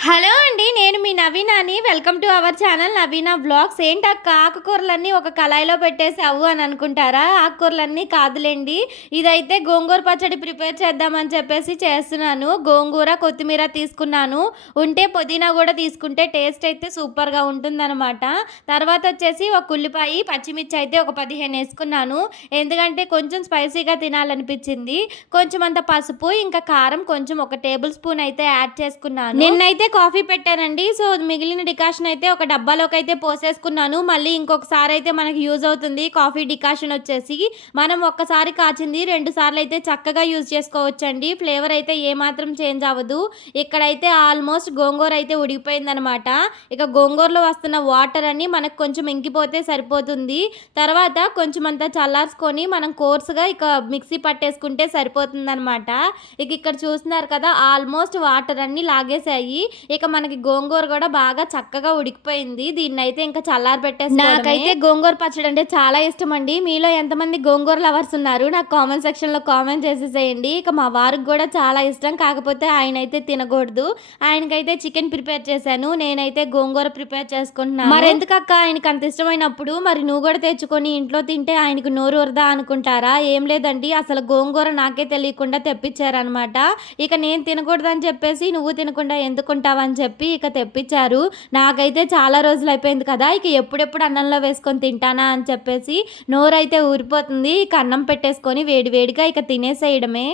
Hello అండి. నేను మీ నవీనాని. Welcome to our channel Naveena vlogs. ఏంటక్క ఆకుకూరలన్నీ ఒక కళాయిలో పెట్టేసావు అని అనుకుంటారా? ఆకుకూరలన్నీ కాదులెండి. ఇదైతే గోంగూర పచ్చడి ప్రిపేర్ చేద్దామని చెప్పేసి చేస్తున్నాను. గోంగూర, కొత్తిమీర తీసుకున్నాను. ఉంటే పుదీనా గూడా తీసుకుంటే టేస్ట్ అయితే సూపర్‌గా ఉంటుందనమాట. తర్వాతొచ్చేసి ఒక ఉల్లిపాయి, పచ్చిమిర్చి అయితే ఒక 15 ఏసుకున్నాను. ఎందుకంటే కొంచెం స్పైసీగా తినాలనిపిచ్చింది. కొంచెం అంత పసుపు, ఇంకా కారం కొంచెం ఒక టేబుల్ స్పూన్ అయితే యాడ్ చేసుకున్నాను. నిన్నైతే కాఫీ పెట్టానండి. సో, మిగిలిన డికాషన్ అయితే ఒక డబ్బాలోకైతే పోసేసుకున్నాను. మళ్ళీ ఇంకొకసారి అయితే మనకి యూజ్ అవుతుంది. కాఫీ డికాషన్ వచ్చేసి మనం ఒక్కసారి కాచింది 2 సార్లయితే చక్కగా యూజ్ చేసుకోవచ్చండి. ఫ్లేవర్ అయితే ఏమాత్రం చేంజ్ అవ్వదు. ఇక్కడైతే ఆల్మోస్ట్ గోంగూర అయితే ఉడికిపోయిందనమాట. ఇక గోంగూరలో వస్తున్న వాటర్ అన్నీ మనకు కొంచెం ఇంకిపోతే సరిపోతుంది. తర్వాత కొంచెం అంతా చల్లార్చుకొని మనం కోర్స్‌గా ఇక మిక్సీ పట్టేసుకుంటే సరిపోతుందనమాట. ఇక ఇక్కడ చూస్తున్నారు కదా! ఆల్మోస్ట్ వాటర్ అన్నీ లాగేశాయి. ఇక మనకి గోంగూర కూడా బాగా చక్కగా ఉడికిపోయింది. దీన్నైతే ఇంకా చల్లారబెట్టేసుకోవడమే. నాకైతే గోంగూర పచ్చడి అంటే చాలా ఇష్టమండి. మీలో ఎంతమంది గోంగూర లవర్స్ ఉన్నారు? నాకు కామెంట్ సెక్షన్‌లో కామెంట్ చేసేసేయండి. ఇక మా వారికి కూడా చాలా ఇష్టం. కాకపోతే ఆయనైతే తినకూడదు. ఆయనకైతే చికెన్ ప్రిపేర్ చేశాను. నేనైతే గోంగూర ప్రిపేర్ చేసుకుంటున్నాను. మరెందుకక్క ఆయనకి అంత ఇష్టమైనప్పుడు మరి నువ్వు కూడా తెచ్చుకొని ఇంట్లో తింటే ఆయనకి నోరు ఊరదా అనుకుంటారా? ఏం లేదండి. అసలు గోంగూర నాకే తెలియకుండా తెప్పించారనమాట. ఇక నేను తినకూడదని చెప్పేసి నువ్వు తినకుండా ఎందుకుంటావని చెప్పి ఇక తెప్పించారు. నాకైతే చాలా రోజులైపోయింది కదా! ఇక ఎప్పుడెప్పుడు అన్నంలో వేసుకొని తింటానా అని చెప్పేసి నోరైతే ఊరిపోతుంది. ఇక అన్నం పెట్టేసుకొని వేడి వేడిగా ఇక తినేసేయడమే.